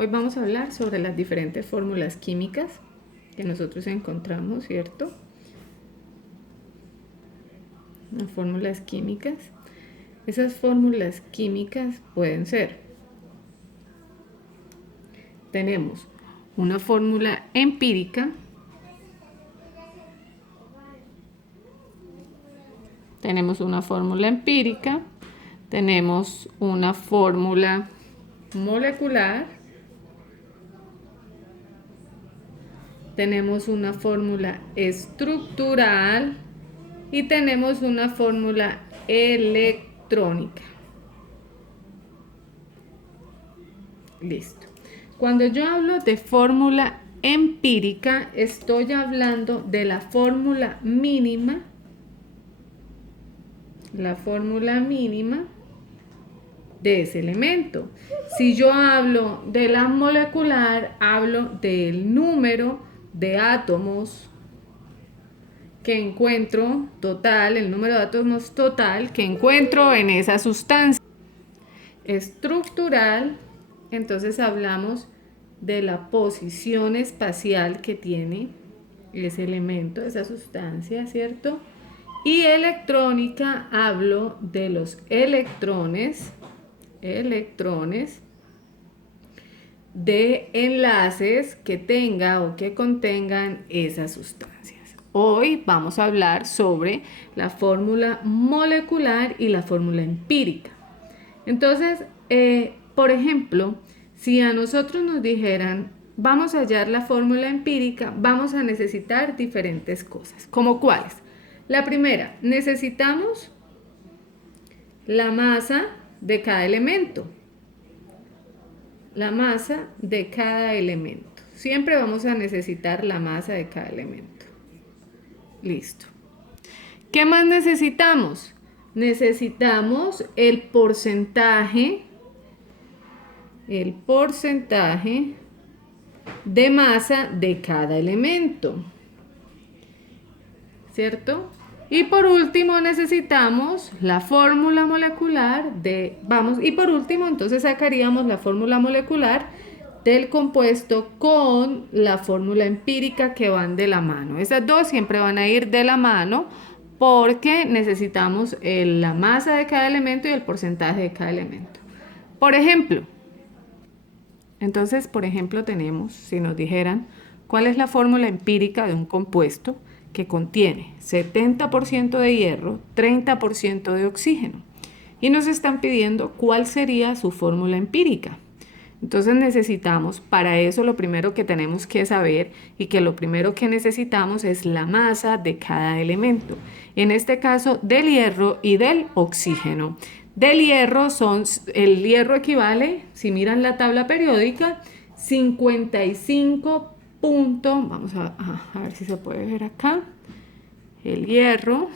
Hoy vamos a hablar sobre las diferentes fórmulas químicas que nosotros encontramos, ¿cierto? Las fórmulas químicas. Esas fórmulas químicas pueden ser, tenemos una fórmula empírica, tenemos una fórmula molecular, tenemos una fórmula estructural y tenemos una fórmula electrónica. Listo. Cuando yo hablo de fórmula empírica, estoy hablando de la fórmula mínima de ese elemento. Si yo hablo de la molecular, hablo del número de átomos que encuentro total, el número de átomos total que encuentro en esa sustancia. Estructural, entonces hablamos de la posición espacial que tiene ese elemento, esa sustancia, ¿cierto? Y electrónica, hablo de los electrones de enlaces que tenga o que contengan esas sustancias. Hoy vamos a hablar sobre la fórmula molecular y la fórmula empírica. Entonces, por ejemplo, si a nosotros nos dijeran, vamos a hallar la fórmula empírica, vamos a necesitar diferentes cosas. ¿Cómo cuáles? La primera, necesitamos la masa de cada elemento. La masa de cada elemento. Siempre vamos a necesitar la masa de cada elemento. Listo. ¿Qué más necesitamos? Necesitamos el porcentaje de masa de cada elemento, ¿cierto? Y por último necesitamos la fórmula molecular y por último entonces sacaríamos la fórmula molecular del compuesto con la fórmula empírica, que van de la mano. Esas dos siempre van a ir de la mano porque necesitamos la masa de cada elemento y el porcentaje de cada elemento. Por ejemplo, tenemos, si nos dijeran, ¿cuál es la fórmula empírica de un compuesto que contiene 70% de hierro, 30% de oxígeno? Y nos están pidiendo cuál sería su fórmula empírica. Entonces necesitamos, para eso lo primero que tenemos que saber y que lo primero que necesitamos es la masa de cada elemento. En este caso del hierro y del oxígeno. Del hierro el hierro equivale, si miran la tabla periódica, 55. Vamos a ver si se puede ver acá. El hierro.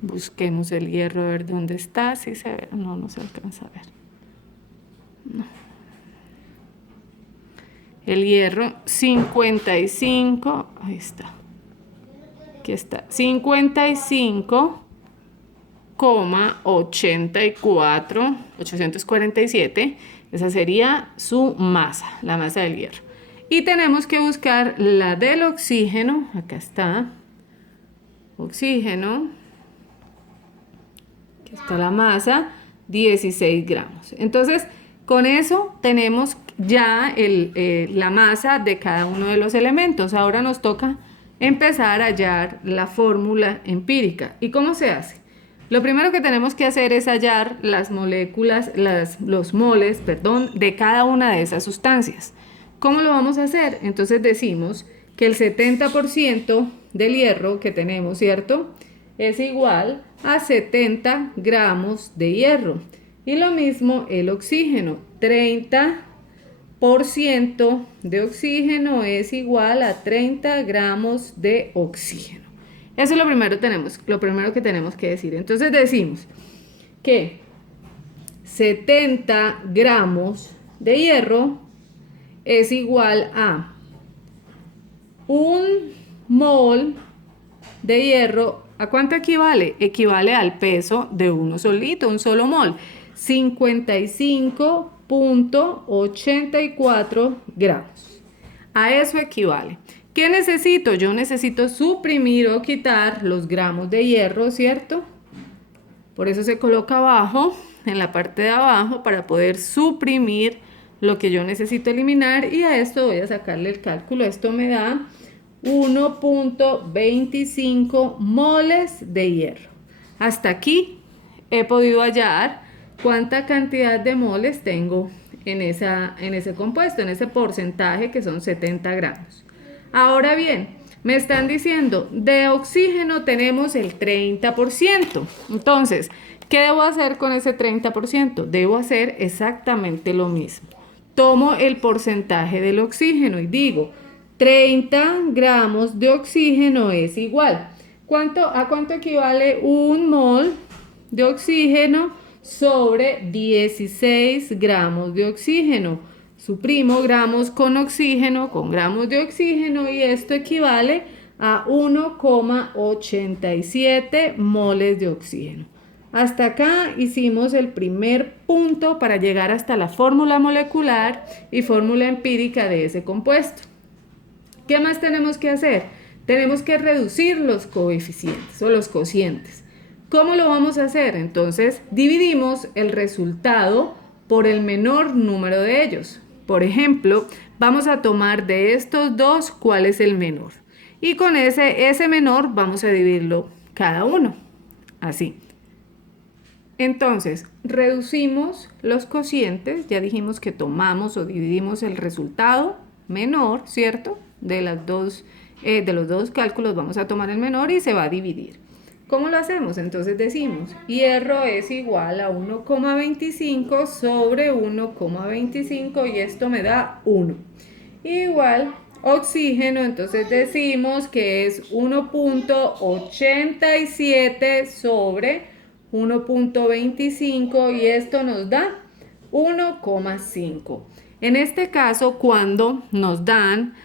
Busquemos el hierro, a ver dónde está. Si se ve, no se alcanza a ver. No. El hierro 55, ahí está. Aquí está. 55,847. Esa sería su masa, la masa del hierro. Y tenemos que buscar la del oxígeno. Acá está. Oxígeno. Aquí está la masa, 16 gramos. Entonces, con eso tenemos ya la masa de cada uno de los elementos. Ahora nos toca empezar a hallar la fórmula empírica. ¿Y cómo se hace? Lo primero que tenemos que hacer es hallar los moles, de cada una de esas sustancias. ¿Cómo lo vamos a hacer? Entonces decimos que el 70% del hierro que tenemos, ¿cierto?, es igual a 70 gramos de hierro. Y lo mismo el oxígeno, 30% de oxígeno es igual a 30 gramos de oxígeno. Eso es lo primero que tenemos que decir. Entonces decimos que 70 gramos de hierro es igual a un mol de hierro. ¿A cuánto equivale? Equivale al peso de uno solito, un solo mol. 55 0.84 gramos. A eso equivale. ¿Qué necesito? Yo necesito suprimir o quitar los gramos de hierro, ¿cierto? Por eso se coloca abajo, en la parte de abajo, para poder suprimir lo que yo necesito eliminar, y a esto voy a sacarle el cálculo. Esto me da 1.25 moles de hierro. Hasta aquí he podido hallar cuánta cantidad de moles tengo en ese compuesto, en ese porcentaje que son 70 gramos. Ahora bien, me están diciendo, de oxígeno tenemos el 30%. Entonces, ¿qué debo hacer con ese 30%? Debo hacer exactamente lo mismo. Tomo el porcentaje del oxígeno y digo, 30 gramos de oxígeno es igual. ¿A cuánto equivale un mol de oxígeno sobre 16 gramos de oxígeno? Suprimo gramos con oxígeno con gramos de oxígeno y esto equivale a 1,87 moles de oxígeno. Hasta acá hicimos el primer punto para llegar hasta la fórmula molecular y fórmula empírica de ese compuesto. ¿Qué más tenemos que hacer? Tenemos que reducir los coeficientes o los cocientes. ¿Cómo lo vamos a hacer? Entonces, dividimos el resultado por el menor número de ellos. Por ejemplo, vamos a tomar de estos dos cuál es el menor. Y con ese menor vamos a dividirlo cada uno. Así. Entonces, reducimos los cocientes. Ya dijimos que tomamos o dividimos el resultado menor, ¿cierto? De los dos cálculos vamos a tomar el menor y se va a dividir. ¿Cómo lo hacemos? Entonces decimos, hierro es igual a 1,25 sobre 1,25 y esto me da 1. Igual oxígeno, entonces decimos que es 1,87 sobre 1,25 y esto nos da 1,5. En este caso, cuando nos dan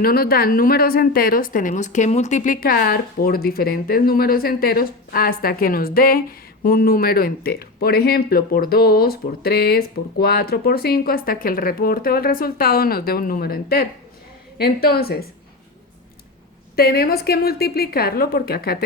no nos dan números enteros, tenemos que multiplicar por diferentes números enteros hasta que nos dé un número entero. Por ejemplo, por 2, por 3, por 4, por 5, hasta que el reporte o el resultado nos dé un número entero. Entonces, tenemos que multiplicarlo porque acá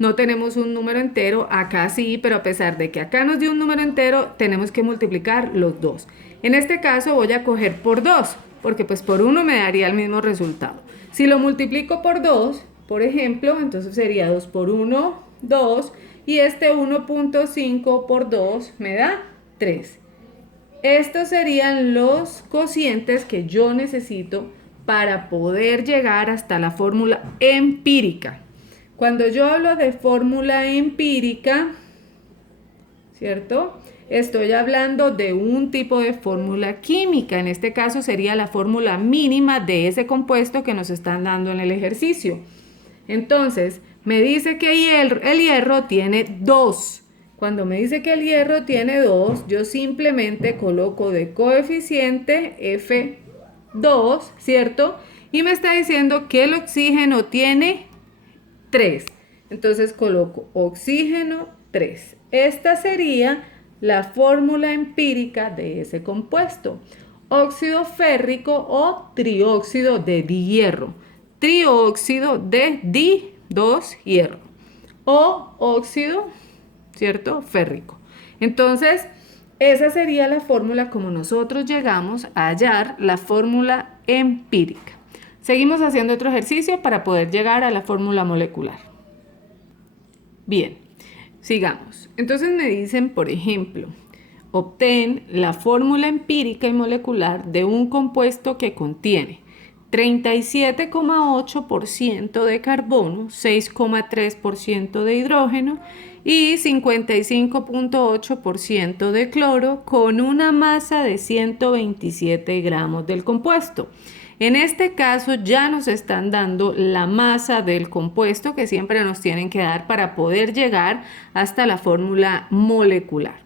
no tenemos un número entero, acá sí, pero a pesar de que acá nos dio un número entero, tenemos que multiplicar los dos. En este caso voy a coger por 2. Porque pues por 1 me daría el mismo resultado. Si lo multiplico por 2, por ejemplo, entonces sería 2 por 1, 2, y este 1,5 por 2 me da 3. Estos serían los cocientes que yo necesito para poder llegar hasta la fórmula empírica. Cuando yo hablo de fórmula empírica, ¿cierto? Estoy hablando de un tipo de fórmula química. En este caso sería la fórmula mínima de ese compuesto que nos están dando en el ejercicio. Entonces, me dice que el hierro tiene 2. Cuando me dice que el hierro tiene 2, yo simplemente coloco de coeficiente F2, ¿cierto? Y me está diciendo que el oxígeno tiene 3. Entonces coloco oxígeno 3. Esta sería la fórmula empírica de ese compuesto. Óxido férrico o trióxido de dihierro. Trióxido de di2 hierro. O óxido, ¿cierto? Férrico. Entonces, esa sería la fórmula como nosotros llegamos a hallar la fórmula empírica. Seguimos haciendo otro ejercicio para poder llegar a la fórmula molecular. Bien. Sigamos. Entonces me dicen, por ejemplo, obtén la fórmula empírica y molecular de un compuesto que contiene 37,8% de carbono, 6,3% de hidrógeno y 55,8% de cloro con una masa de 127 gramos del compuesto. En este caso ya nos están dando la masa del compuesto que siempre nos tienen que dar para poder llegar hasta la fórmula molecular.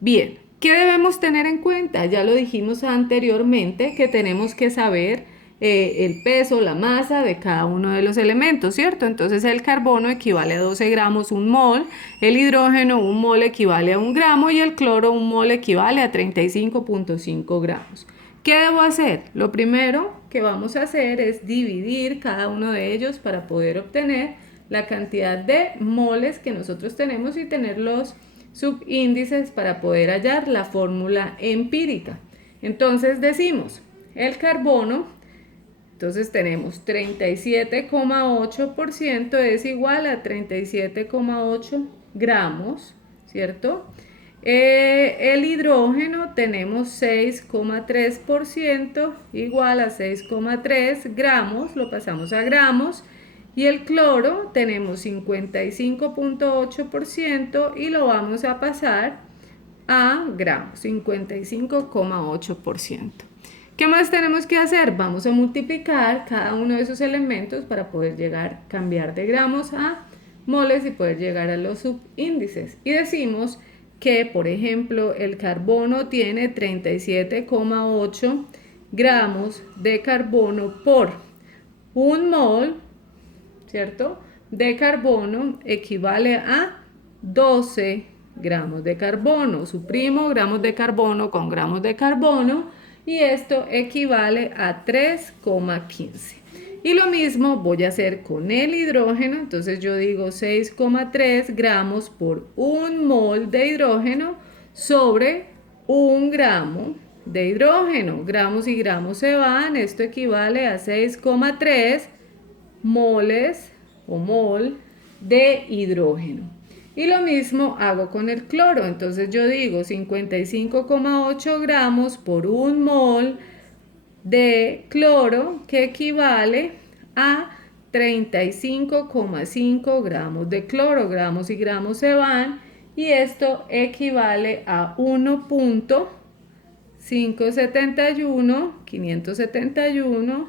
Bien, ¿qué debemos tener en cuenta? Ya lo dijimos anteriormente que tenemos que saber el peso, la masa de cada uno de los elementos, ¿cierto? Entonces el carbono equivale a 12 gramos un mol, el hidrógeno un mol equivale a 1 gramo y el cloro un mol equivale a 35.5 gramos. ¿Qué debo hacer? Lo primero que vamos a hacer es dividir cada uno de ellos para poder obtener la cantidad de moles que nosotros tenemos y tener los subíndices para poder hallar la fórmula empírica. Entonces decimos, el carbono, entonces tenemos 37,8% es igual a 37,8 gramos, ¿cierto? El hidrógeno tenemos 6,3% igual a 6,3 gramos, lo pasamos a gramos. Y el cloro tenemos 55,8% y lo vamos a pasar a gramos, 55,8%. ¿Qué más tenemos que hacer? Vamos a multiplicar cada uno de esos elementos para poder cambiar de gramos a moles y poder llegar a los subíndices. Y decimos que, por ejemplo, el carbono tiene 37,8 gramos de carbono por un mol, ¿cierto?, de carbono equivale a 12 gramos de carbono. Suprimo gramos de carbono con gramos de carbono y esto equivale a 3,15. Y lo mismo voy a hacer con el hidrógeno, entonces yo digo 6,3 gramos por un mol de hidrógeno sobre un gramo de hidrógeno. Gramos y gramos se van, esto equivale a 6,3 moles o mol de hidrógeno. Y lo mismo hago con el cloro, entonces yo digo 55,8 gramos por un mol de cloro que equivale a 35,5 gramos de cloro. Gramos y gramos se van y esto equivale a 571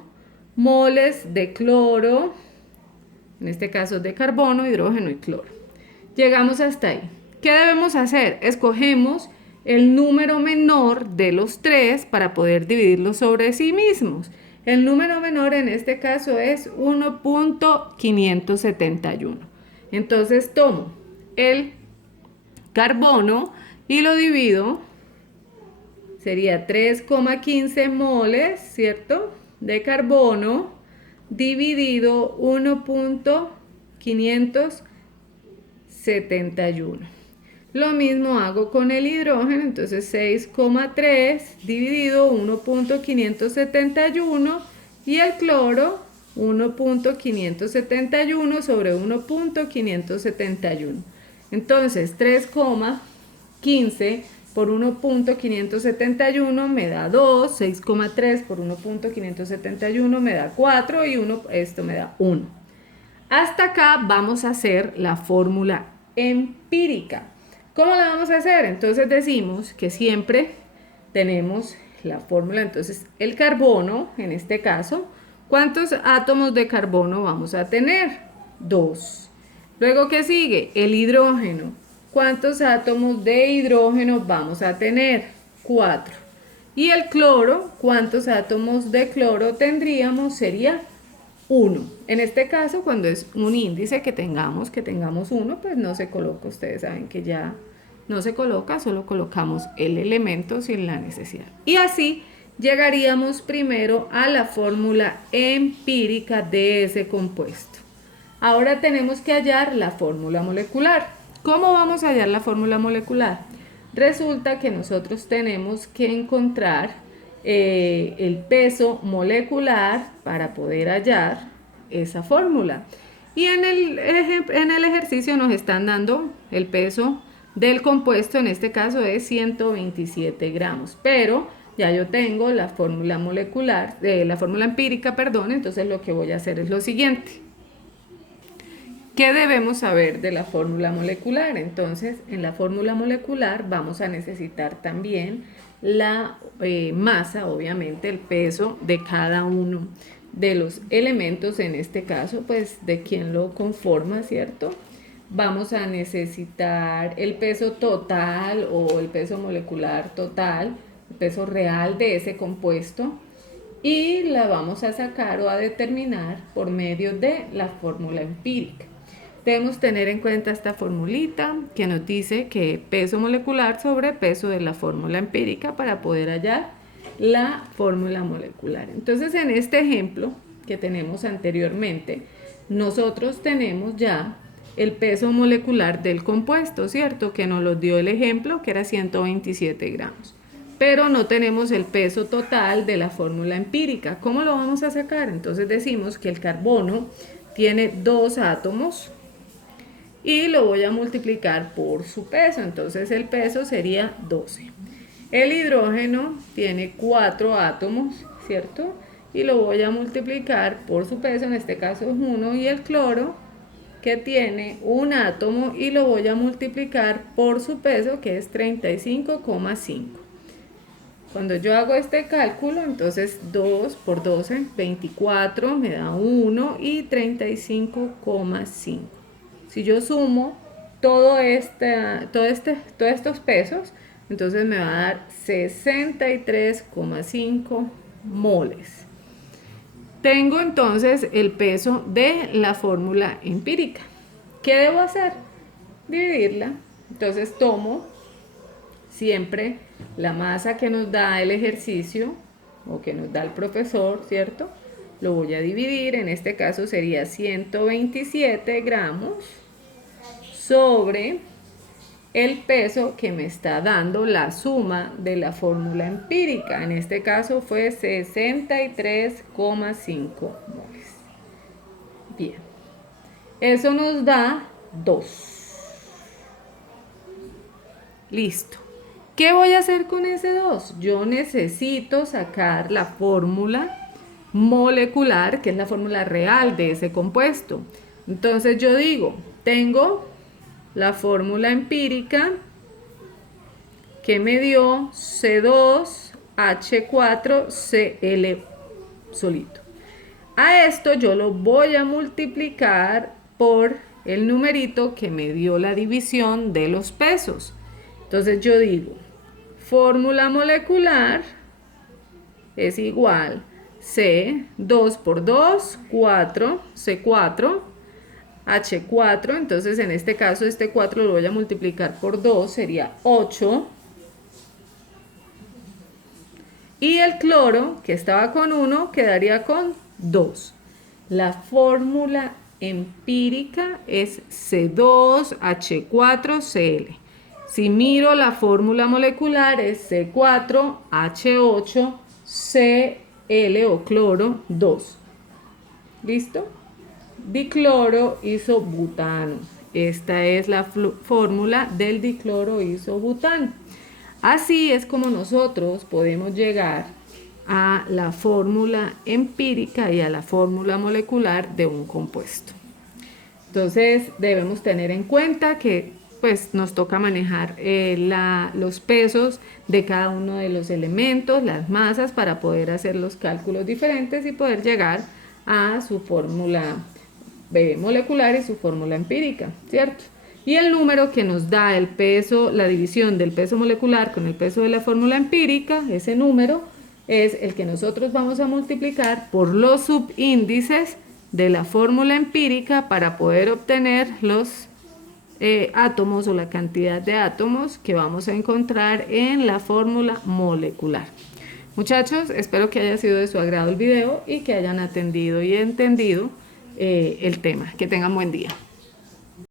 moles de cloro, en este caso de carbono, hidrógeno y cloro. Llegamos hasta ahí. ¿Qué debemos hacer? Escogemos el número menor de los tres para poder dividirlos sobre sí mismos. El número menor en este caso es 1.571. Entonces tomo el carbono y lo divido, sería 3,15 moles, ¿cierto?, de carbono dividido 1.571. Lo mismo hago con el hidrógeno, entonces 6,3 dividido 1.571 y el cloro 1.571 sobre 1.571. Entonces 3,15 por 1.571 me da 2, 6,3 por 1.571 me da 4 y esto me da 1. Hasta acá vamos a hacer la fórmula empírica. ¿Cómo la vamos a hacer? Entonces decimos que siempre tenemos la fórmula, entonces el carbono, en este caso, ¿cuántos átomos de carbono vamos a tener? 2. Luego, ¿qué sigue? El hidrógeno. ¿Cuántos átomos de hidrógeno vamos a tener? 4. Y el cloro, ¿cuántos átomos de cloro tendríamos? Sería 1. En este caso, cuando es un índice que tengamos 1, pues no se coloca, ustedes saben que ya no se coloca, solo colocamos el elemento sin la necesidad. Y así llegaríamos primero a la fórmula empírica de ese compuesto. Ahora tenemos que hallar la fórmula molecular. ¿Cómo vamos a hallar la fórmula molecular? Resulta que nosotros tenemos que encontrar el peso molecular para poder hallar esa fórmula. Y en el ejercicio nos están dando el peso del compuesto, en este caso es 127 gramos, pero ya yo tengo la fórmula molecular, la fórmula empírica, perdón, entonces lo que voy a hacer es lo siguiente. ¿Qué debemos saber de la fórmula molecular? Entonces, en la fórmula molecular vamos a necesitar también la masa, obviamente, el peso de cada uno de los elementos, en este caso, pues, de quién lo conforma, ¿cierto? Vamos a necesitar el peso total o el peso molecular total, el peso real de ese compuesto. y la vamos a sacar o a determinar por medio de la fórmula empírica. Debemos tener en cuenta esta formulita que nos dice que peso molecular sobre peso de la fórmula empírica para poder hallar la fórmula molecular. Entonces, en este ejemplo que tenemos anteriormente, nosotros tenemos ya el peso molecular del compuesto, ¿cierto? Que nos lo dio el ejemplo, que era 127 gramos. Pero no tenemos el peso total de la fórmula empírica. ¿Cómo lo vamos a sacar? Entonces decimos que el carbono tiene 2 átomos y lo voy a multiplicar por su peso. Entonces el peso sería 12. El hidrógeno tiene 4 átomos, ¿cierto? Y lo voy a multiplicar por su peso, en este caso es 1, y el cloro, que tiene 1 átomo, y lo voy a multiplicar por su peso, que es 35,5. Cuando yo hago este cálculo, entonces 2 por 12, 24, me da 1 y 35,5. Si yo sumo todos estos pesos, entonces me va a dar 63,5 moles. Tengo entonces el peso de la fórmula empírica. ¿Qué debo hacer? Dividirla. Entonces tomo siempre la masa que nos da el ejercicio o que nos da el profesor, ¿cierto? Lo voy a dividir, en este caso sería 127 gramos sobre el peso que me está dando la suma de la fórmula empírica. En este caso fue 63,5 moles. Bien, eso nos da 2. Listo. ¿Qué voy a hacer con ese 2? Yo necesito sacar la fórmula molecular, que es la fórmula real de ese compuesto. Entonces yo digo, tengo la fórmula empírica que me dio C2H4Cl solito. A esto yo lo voy a multiplicar por el numerito que me dio la división de los pesos. Entonces yo digo, fórmula molecular es igual C, 2 por 2, 4, C4, H4, entonces en este caso este 4 lo voy a multiplicar por 2, sería 8. Y el cloro, que estaba con 1, quedaría con 2. La fórmula empírica es C2H4Cl. Si miro la fórmula molecular es C4H8Cl o cloro 2. ¿Listo? Dicloro isobutano. Esta es la fórmula del dicloro isobutano. Así es como nosotros podemos llegar a la fórmula empírica y a la fórmula molecular de un compuesto. Entonces debemos tener en cuenta que pues nos toca manejar los pesos de cada uno de los elementos, las masas, para poder hacer los cálculos diferentes y poder llegar a su fórmula molecular y su fórmula empírica, ¿cierto? Y el número que nos da el peso, la división del peso molecular con el peso de la fórmula empírica, ese número es el que nosotros vamos a multiplicar por los subíndices de la fórmula empírica para poder obtener los átomos o la cantidad de átomos que vamos a encontrar en la fórmula molecular. Muchachos, espero que haya sido de su agrado el video y que hayan atendido y entendido el tema. Que tengan buen día.